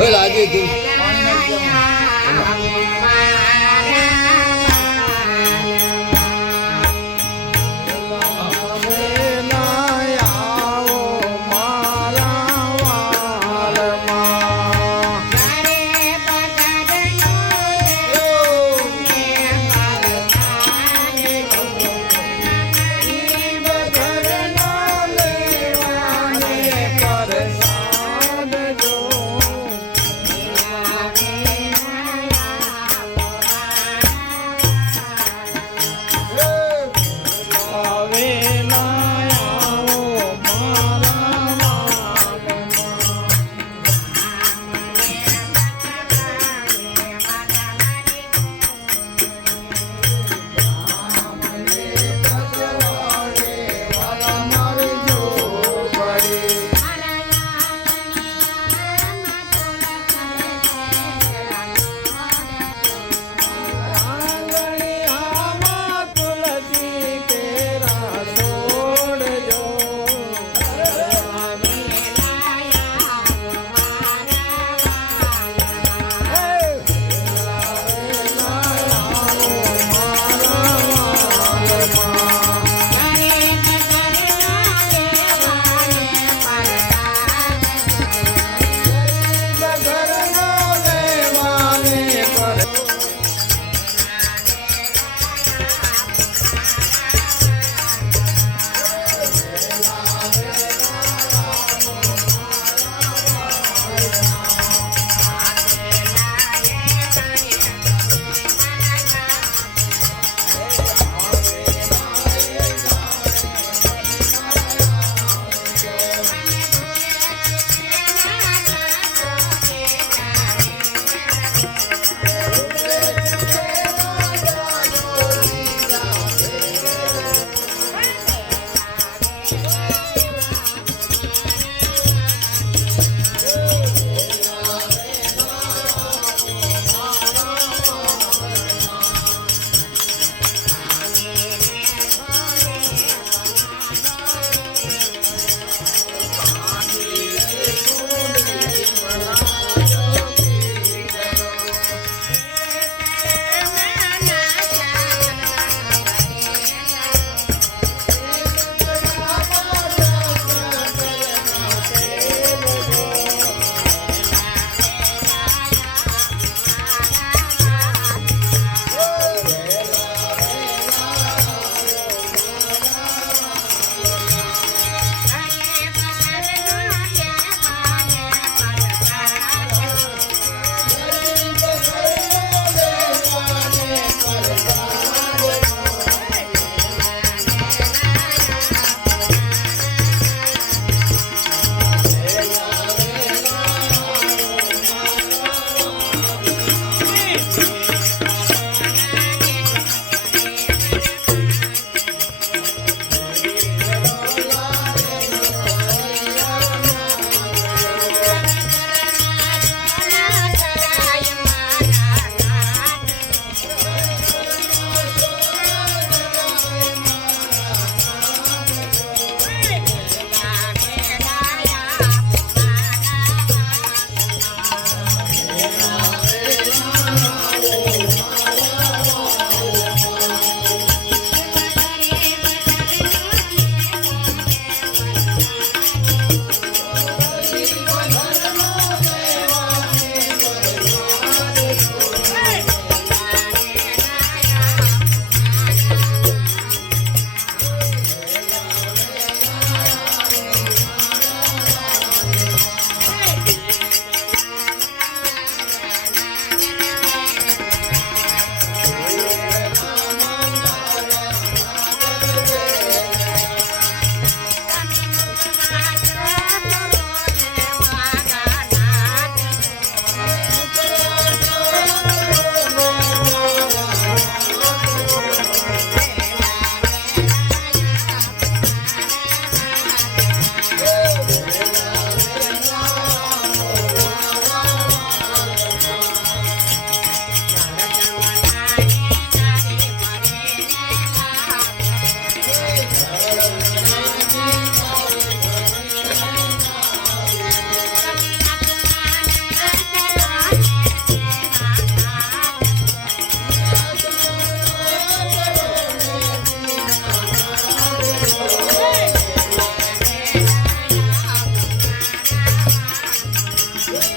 回来就听。